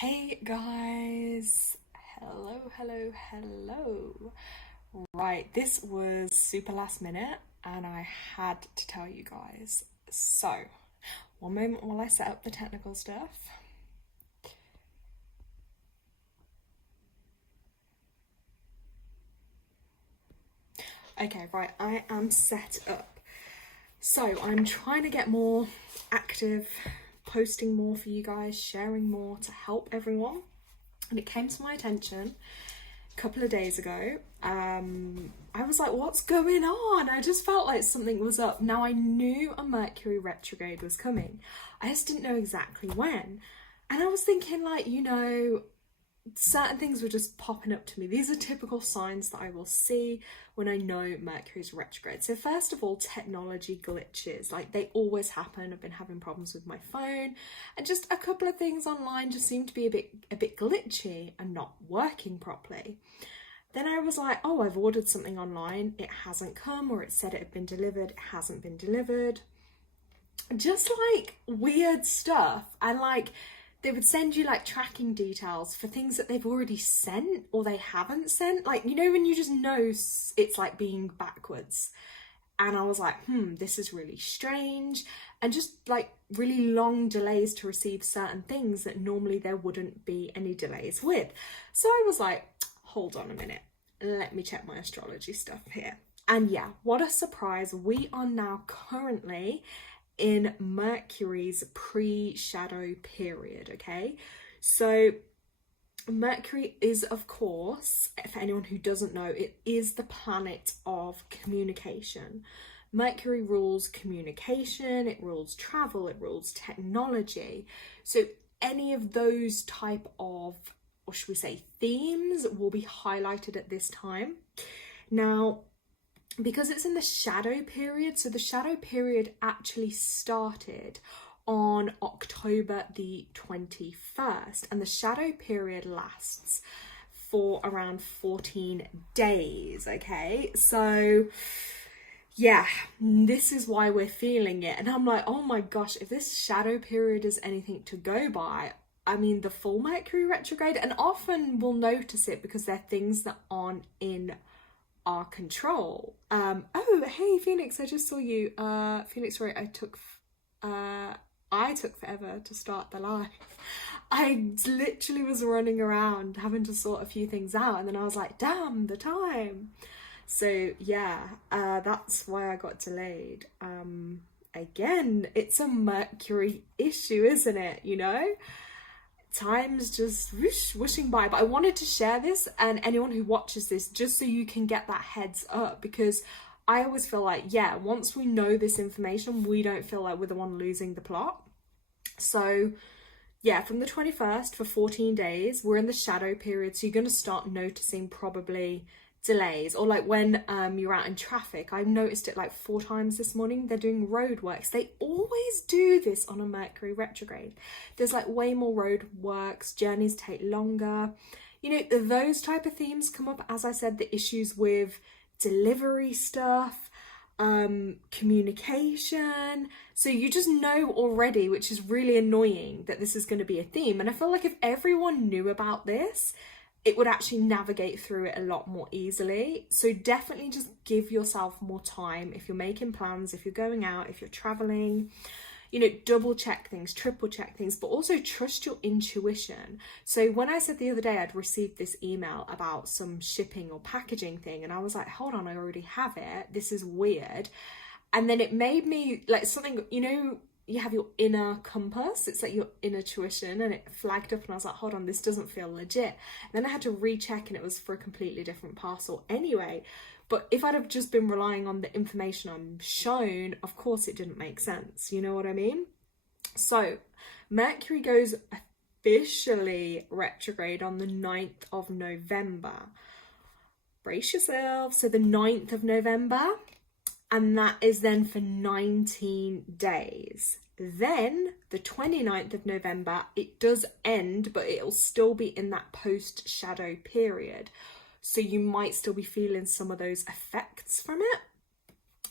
Hey guys, hello. Right, this was super last minute and I had to tell you guys. So, one moment while I set up the technical stuff. Okay, right, I am set up. So, I'm trying to get more active, posting more for you guys, sharing more to help everyone. And it came to my attention couple of days ago. I was like, what's going on? I just felt like something was up. Now, I knew a Mercury retrograde was coming. I just didn't know exactly when. And I was thinking, like, certain things were just popping up to me. These are typical signs that I will see when I know Mercury's retrograde. So first of all, technology glitches, like they always happen. I've been having problems with my phone, and just a couple of things online just seem to be a bit glitchy and not working properly. Then I was like, oh, I've ordered something online, it hasn't come, or it said it had been delivered, it hasn't been delivered. Just like weird stuff. And like they would send you like tracking details for things that they've already sent or they haven't sent. Like, when you just know it's like being backwards. And I was like, this is really strange. And just like really long delays to receive certain things that normally there wouldn't be any delays with. So I was like, hold on a minute. Let me check my astrology stuff here. And yeah, what a surprise. We are now currently in Mercury's pre-shadow period, okay? So Mercury is, of course, for anyone who doesn't know, it is the planet of communication. Mercury rules communication, it rules travel, it rules technology. So any of those type of, or should we say, themes will be highlighted at this time. Now, because it's in the shadow period, so the shadow period actually started on October the 21st, and the shadow period lasts for around 14 days, okay? So yeah, this is why we're feeling it. And I'm like, oh my gosh, if this shadow period is anything to go by, I mean, the full Mercury retrograde, and often we'll notice it because they're things that aren't in our control. Oh, hey Phoenix, I just saw you. Phoenix, right, I took forever to start the live. I literally was running around having to sort a few things out, and then I was like, damn, the time. So yeah, that's why I got delayed. Again, it's a Mercury issue, isn't it? Time's just whooshing by. But I wanted to share this, and anyone who watches this, just so you can get that heads up, because I always feel like, yeah, once we know this information, we don't feel like we're the one losing the plot. So yeah, from the 21st for 14 days, we're in the shadow period. So you're going to start noticing probably delays, or like when you're out in traffic. I've noticed it like 4 times this morning. They're doing road works. They always do this on a Mercury retrograde. There's like way more road works, journeys take longer. Those type of themes come up. As I said, the issues with delivery stuff, communication. So you just know already, which is really annoying, that this is going to be a theme. And I feel like if everyone knew about this, it would actually navigate through it a lot more easily. So definitely just give yourself more time if you're making plans, if you're going out, if you're traveling. Double check things, triple check things, but also trust your intuition. So when I said the other day I'd received this email about some shipping or packaging thing, and I was like, hold on, I already have it. This is weird. And then it made me like something, you have your inner compass, it's like your inner tuition, and it flagged up and I was like, hold on, this doesn't feel legit. And then I had to recheck, and it was for a completely different parcel anyway. But if I'd have just been relying on the information I'm shown, of course it didn't make sense, you know what I mean? So Mercury goes officially retrograde on the 9th of November. Brace yourself. So the 9th of November, and that is then for 19 days. Then the 29th of November, it does end, but it'll still be in that post-shadow period. So you might still be feeling some of those effects from it.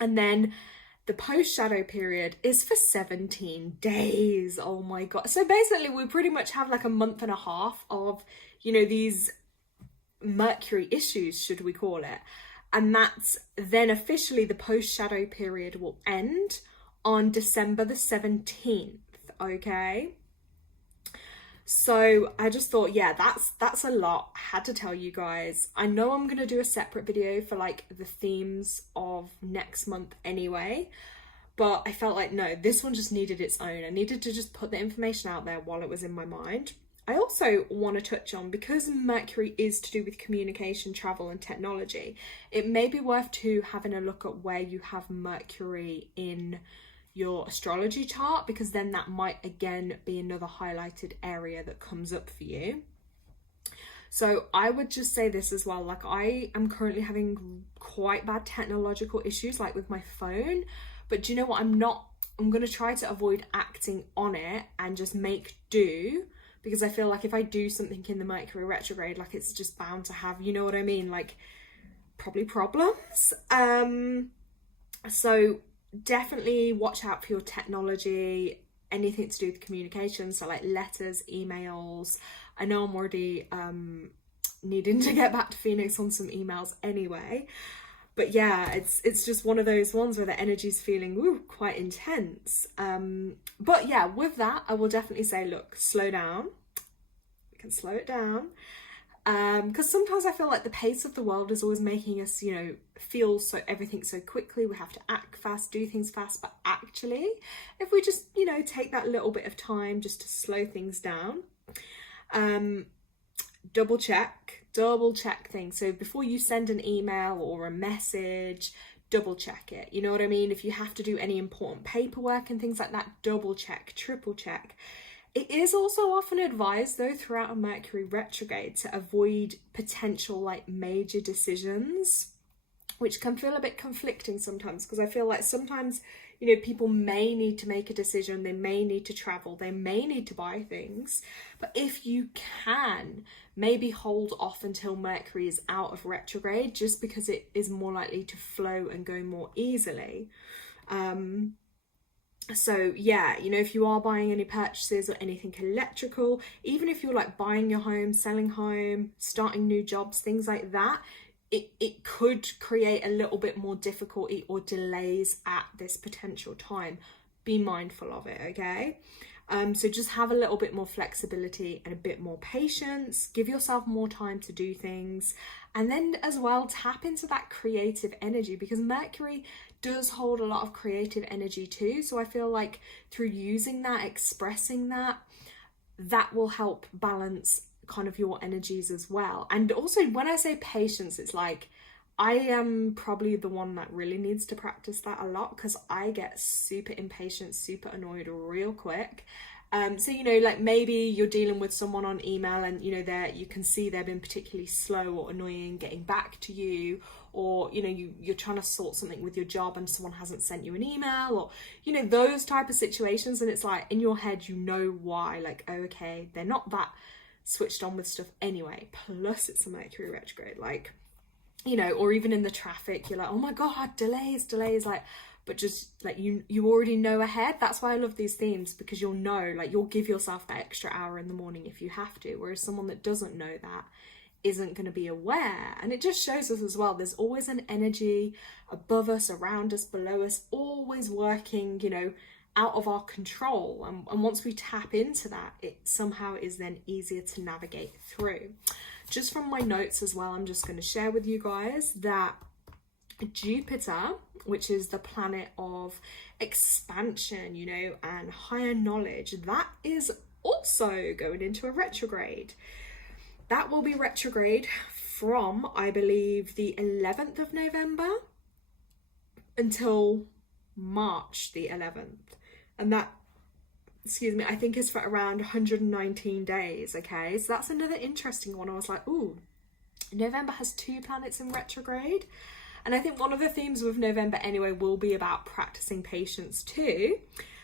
And then The post shadow period is for 17 days. Oh my God. So basically we pretty much have like a month and a half of, you know, these Mercury issues, should we call it. And that's then officially the post shadow period will end on December the 17th. Okay. So I just thought, yeah, that's a lot. I had to tell you guys. I know I'm going to do a separate video for like the themes of next month anyway, but I felt like, no, this one just needed its own. I needed to just put the information out there while it was in my mind. I also want to touch on, because Mercury is to do with communication, travel and technology, it may be worth to having a look at where you have Mercury in your astrology chart, because then that might again be another highlighted area that comes up for you. So I would just say this as well, like I am currently having quite bad technological issues, like with my phone, but do you know what, I'm going to try to avoid acting on it and just make do, because I feel like if I do something in the Mercury retrograde, like it's just bound to have, you know what I mean, like probably problems. So definitely watch out for your technology, anything to do with communication, so like letters, emails. I know I'm already needing to get back to Phoenix on some emails anyway, but yeah, it's just one of those ones where the energy's feeling quite intense. But yeah, with that I will definitely say, look, slow down. We can slow it down, because sometimes I feel like the pace of the world is always making us, you know, feel so everything so quickly. We have to act fast, do things fast, but actually if we just, you know, take that little bit of time just to slow things down, double check things. So before you send an email or a message, double check it, you know what I mean? If you have to do any important paperwork and things like that, double check, triple check. It is also often advised though throughout a Mercury retrograde to avoid potential like major decisions, which can feel a bit conflicting sometimes, because I feel like sometimes, you know, people may need to make a decision, they may need to travel, they may need to buy things, but if you can, maybe hold off until Mercury is out of retrograde, just because it is more likely to flow and go more easily. So yeah, you know, if you are buying any purchases or anything electrical, even if you're like buying your home, selling home, starting new jobs, things like that, it could create a little bit more difficulty or delays at this potential time. Be mindful of it, okay? So just have a little bit more flexibility and a bit more patience, give yourself more time to do things, and then as well tap into that creative energy, because Mercury does hold a lot of creative energy too. So I feel like through using that, expressing that, that will help balance kind of your energies as well. And also when I say patience, it's like I am probably the one that really needs to practice that a lot, because I get super impatient, super annoyed real quick. So, you know, like maybe you're dealing with someone on email and, you know, you can see they've been particularly slow or annoying getting back to you, or, you know, you're trying to sort something with your job and someone hasn't sent you an email, or, you know, those type of situations. And it's like in your head, you know why, like, oh, okay, they're not that switched on with stuff anyway, plus it's a Mercury retrograde, like, you know, or even in the traffic, you're like, oh my God, delays, like, but just like you already know ahead. That's why I love these themes, because you'll know, like you'll give yourself that extra hour in the morning if you have to, whereas someone that doesn't know that isn't going to be aware. And it just shows us as well, there's always an energy above us, around us, below us, always working, you know, out of our control. And once we tap into that, it somehow is then easier to navigate through. Just from my notes as well, I'm just going to share with you guys that Jupiter, which is the planet of expansion, you know, and higher knowledge, that is also going into a retrograde. That will be retrograde from, I believe, the 11th of November until March the 11th. And that, excuse me, I think is for around 119 days, okay? So that's another interesting one. I was like, ooh, November has 2 planets in retrograde. And I think one of the themes with November anyway will be about practicing patience too.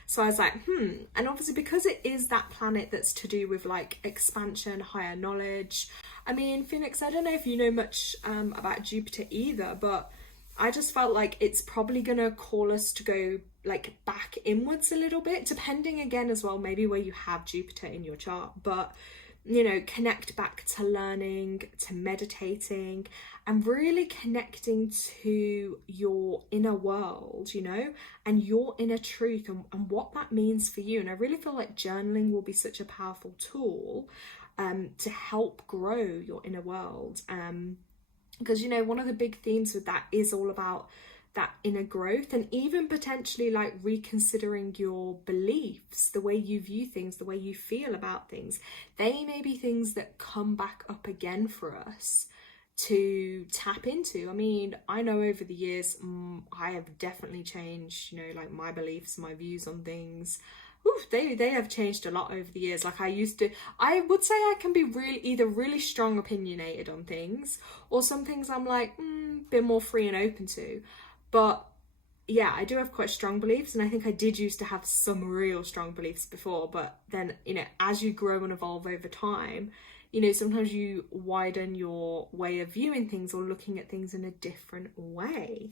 So I was like, and obviously because it is that planet that's to do with like expansion, higher knowledge. I mean, Phoenix, I don't know if you know much about Jupiter either, but I just felt like it's probably gonna call us to go like back inwards a little bit, depending again as well, maybe where you have Jupiter in your chart, but you know, connect back to learning, to meditating, and really connecting to your inner world, you know, and your inner truth, and what that means for you. And I really feel like journaling will be such a powerful tool to help grow your inner world, because you know, one of the big themes with that is all about that inner growth, and even potentially like reconsidering your beliefs, the way you view things, the way you feel about things. They may be things that come back up again for us to tap into. I mean, I know over the years I have definitely changed, you know, like my beliefs, my views on things. Oof, they have changed a lot over the years. Like I would say I can be either really strong opinionated on things, or some things I'm like a bit more free and open to. But yeah, I do have quite strong beliefs, and I think I did used to have some real strong beliefs before, but then, you know, as you grow and evolve over time, you know, sometimes you widen your way of viewing things or looking at things in a different way.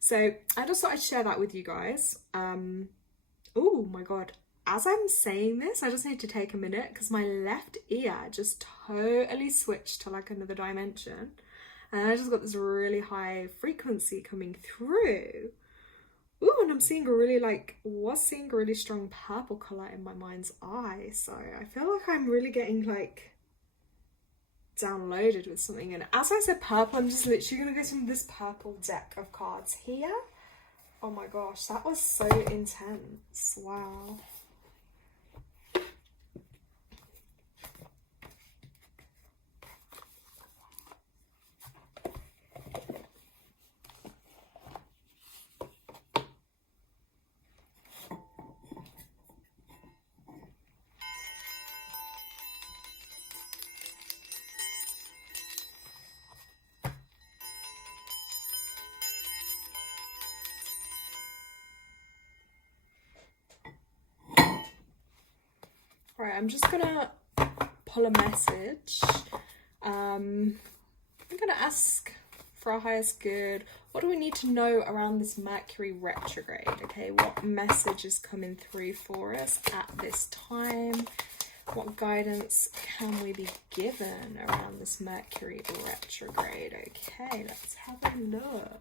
So I just thought I'd share that with you guys. Oh my God. As I'm saying this, I just need to take a minute because my left ear just totally switched to like another dimension. And I just got this really high frequency coming through. Ooh, and I'm seeing seeing a really strong purple colour in my mind's eye. So I feel like I'm really getting like downloaded with something. And as I said purple, I'm just literally going to go through this purple deck of cards here. Oh my gosh, that was so intense. Wow. Right, I'm just gonna pull a message. I'm gonna ask for our highest good, what do we need to know around this Mercury retrograde? Okay, what message is coming through for us at this time? What guidance can we be given around this Mercury retrograde? Okay, let's have a look.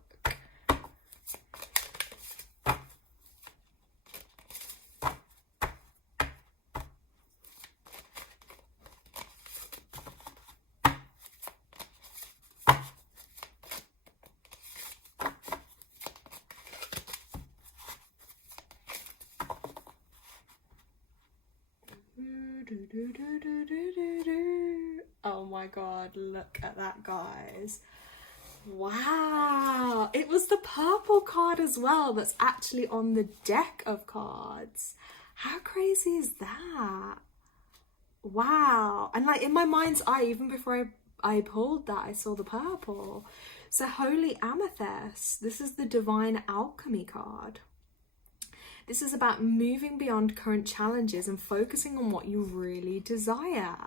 Oh my God, look at that, guys. Wow, it was the purple card as well that's actually on the deck of cards. How crazy is that? Wow. And like in my mind's eye, even before I pulled that, I saw the purple. So Holy Amethyst, this is the Divine Alchemy card. This is about moving beyond current challenges and focusing on what you really desire.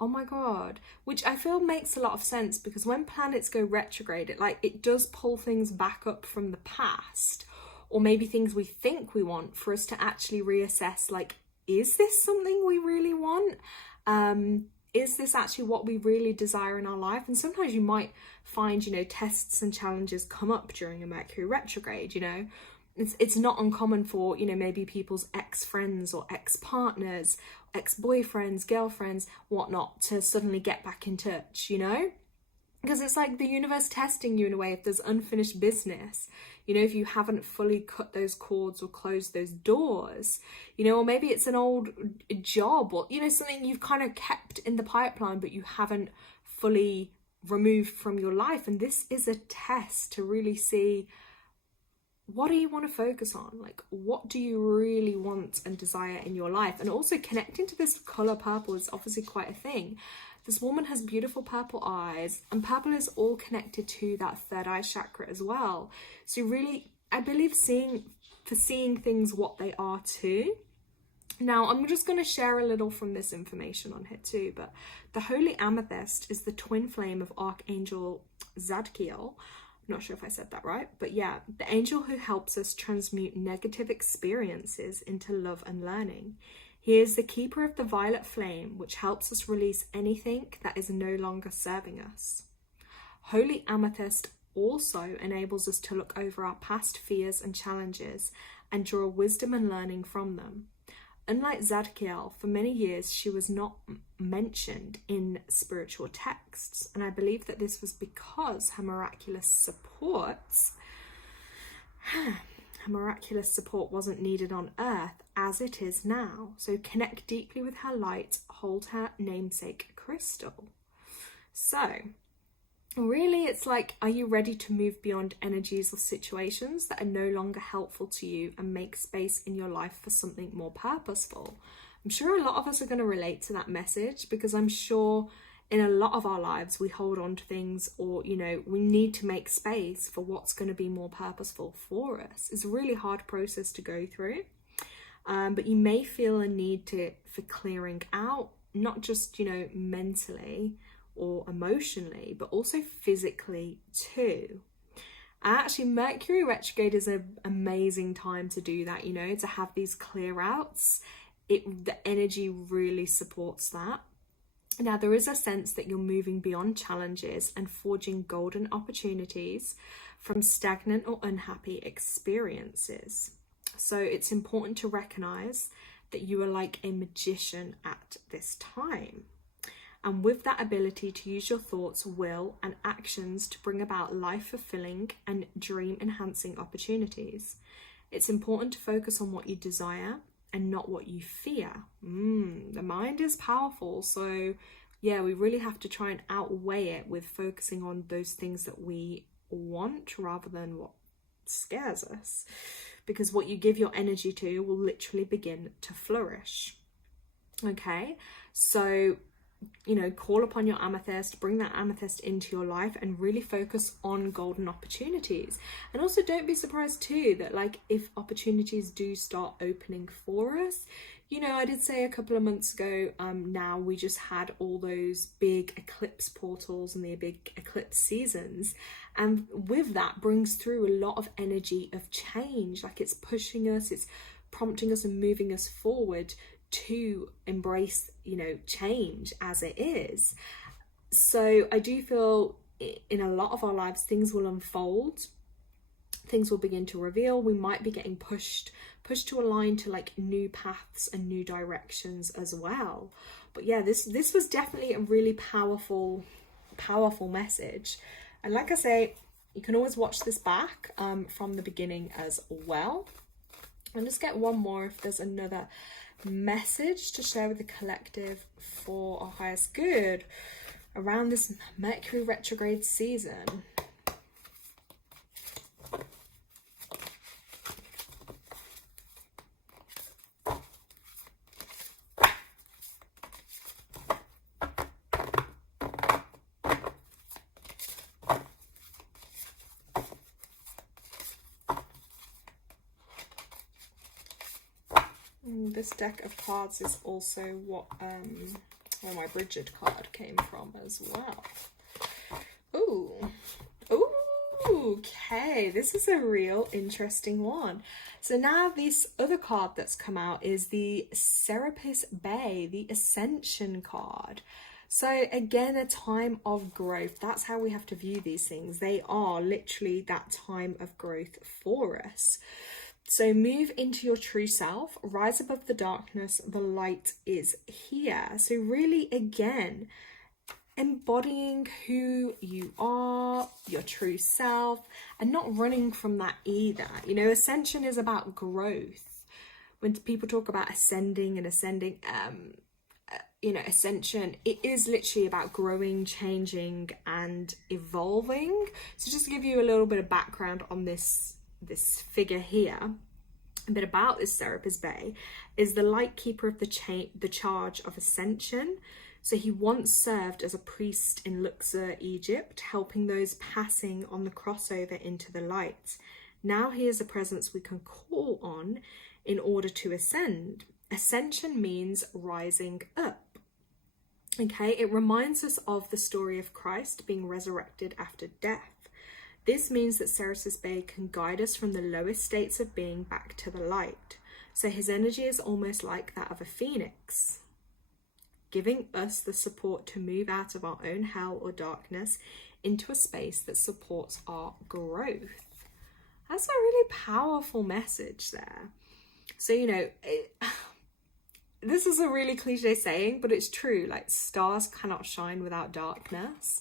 Oh my God, which I feel makes a lot of sense, because when planets go retrograde, it does pull things back up from the past, or maybe things we think we want, for us to actually reassess, like, is this something we really want? Is this actually what we really desire in our life? And sometimes you might find, you know, tests and challenges come up during a Mercury retrograde, you know. It's not uncommon for, you know, maybe people's ex-friends or ex-partners, ex-boyfriends, girlfriends, whatnot, to suddenly get back in touch, you know? Because it's like the universe testing you in a way if there's unfinished business, you know, if you haven't fully cut those cords or closed those doors, you know, or maybe it's an old job, or, you know, something you've kind of kept in the pipeline but you haven't fully removed from your life. And this is a test to really see, what do you want to focus on? Like, what do you really want and desire in your life? And also connecting to this color purple is obviously quite a thing. This woman has beautiful purple eyes, and purple is all connected to that third eye chakra as well. So really, I believe seeing things what they are too. Now, I'm just going to share a little from this information on here too, but the Holy Amethyst is the twin flame of Archangel Zadkiel, not sure if I said that right, but yeah, the angel who helps us transmute negative experiences into love and learning. He is the keeper of the violet flame, which helps us release anything that is no longer serving us. Holy amethyst also enables us to look over our past fears and challenges and draw wisdom and learning from them. Unlike Zadkiel, for many years she was not mentioned in spiritual texts, and I believe that this was because her miraculous support wasn't needed on earth as it is now. So connect deeply with her light, hold her namesake crystal. So really, it's like, are you ready to move beyond energies or situations that are no longer helpful to you and make space in your life for something more purposeful? I'm sure a lot of us are going to relate to that message, because I'm sure in a lot of our lives we hold on to things, or, you know, we need to make space for what's going to be more purposeful for us. It's a really hard process to go through, but you may feel a need for clearing out, not just, you know, mentally or emotionally, but also physically too. Actually, Mercury retrograde is an amazing time to do that, you know, to have these clear outs. The energy really supports that. Now, there is a sense that you're moving beyond challenges and forging golden opportunities from stagnant or unhappy experiences. So it's important to recognize that you are like a magician at this time, and with that ability to use your thoughts, will, and actions to bring about life-fulfilling and dream-enhancing opportunities. It's important to focus on what you desire and not what you fear. The mind is powerful, so yeah, we really have to try and outweigh it with focusing on those things that we want rather than what scares us, because what you give your energy to will literally begin to flourish. Okay, so, you know, call upon your amethyst, bring that amethyst into your life and really focus on golden opportunities. And also don't be surprised too that, like, if opportunities do start opening for us, you know, I did say a couple of months ago, now we just had all those big eclipse portals and the big eclipse seasons, and with that brings through a lot of energy of change. Like, it's pushing us, it's prompting us and moving us forward to embrace, you know, change as it is. So I do feel in a lot of our lives things will unfold, things will begin to reveal. We might be getting pushed to align to like new paths and new directions as well. But yeah, this was definitely a really powerful message. And like I say, you can always watch this back from the beginning as well. I'll just get one more if there's another message to share with the collective for our highest good around this Mercury retrograde season. This deck of cards is also what where my Bridget card came from as well. Ooh, okay, this is a real interesting one. So now this other card that's come out is the Serapis Bay, the Ascension card. So again, a time of growth. That's how we have to view these things. They are literally that time of growth for us. So move into your true self, rise above the darkness, the light is here. So really, again, embodying who you are, your true self, and not running from that either. You know, ascension is about growth. When people talk about ascending, you know, ascension, it is literally about growing, changing, and evolving. So just to give you a little bit of background on this figure here, a bit about this Serapis Bey, is the light keeper of the charge of ascension. So he once served as a priest in Luxor, Egypt, helping those passing on the crossover into the light. Now he is a presence we can call on in order to ascend. Ascension means rising up. Okay, it reminds us of the story of Christ being resurrected after death. This means that Ceres's Bay can guide us from the lowest states of being back to the light. So his energy is almost like that of a phoenix, giving us the support to move out of our own hell or darkness into a space that supports our growth. That's a really powerful message there. So, you know, this is a really cliche saying, but it's true. Like, stars cannot shine without darkness.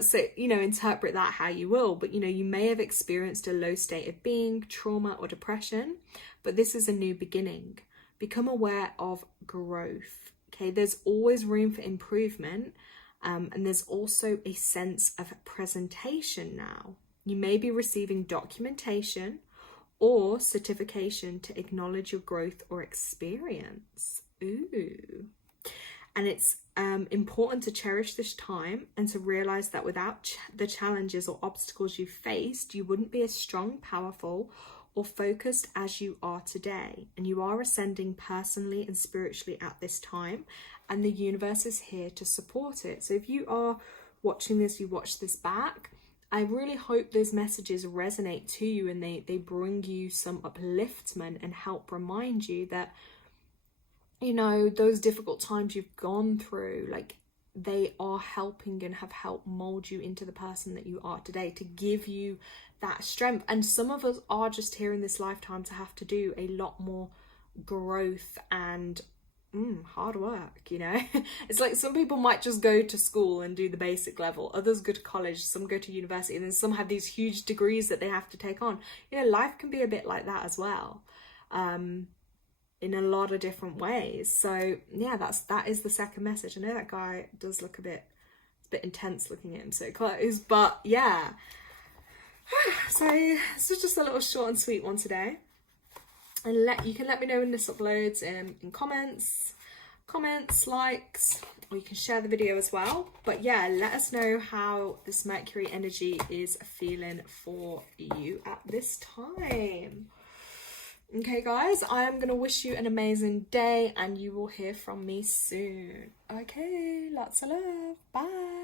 So, you know, interpret that how you will. But, you know, you may have experienced a low state of being, trauma or depression, but this is a new beginning. Become aware of growth. Okay, there's always room for improvement. And there's also a sense of presentation now. You may be receiving documentation or certification to acknowledge your growth or experience. Ooh. And it's important to cherish this time and to realize that without the challenges or obstacles you faced, you wouldn't be as strong, powerful, or focused as you are today. And you are ascending personally and spiritually at this time, and the universe is here to support it. So if you are watching this, you watch this back, I really hope those messages resonate to you and they bring you some upliftment and help remind you that, you know, those difficult times you've gone through, like, they are helping and have helped mold you into the person that you are today, to give you that strength. And some of us are just here in this lifetime to have to do a lot more growth and hard work, you know. It's like some people might just go to school and do the basic level, others go to college, some go to university, and then some have these huge degrees that they have to take on. You know, life can be a bit like that as well, in a lot of different ways. So yeah, that is the second message. I know that guy does look it's a bit intense looking at him so close, but yeah. So this is just a little short and sweet one today. And you can let me know when this uploads in comments, likes, or you can share the video as well. But yeah, let us know how this Mercury energy is feeling for you at this time. Okay guys, I am going to wish you an amazing day and you will hear from me soon. Okay, lots of love. Bye.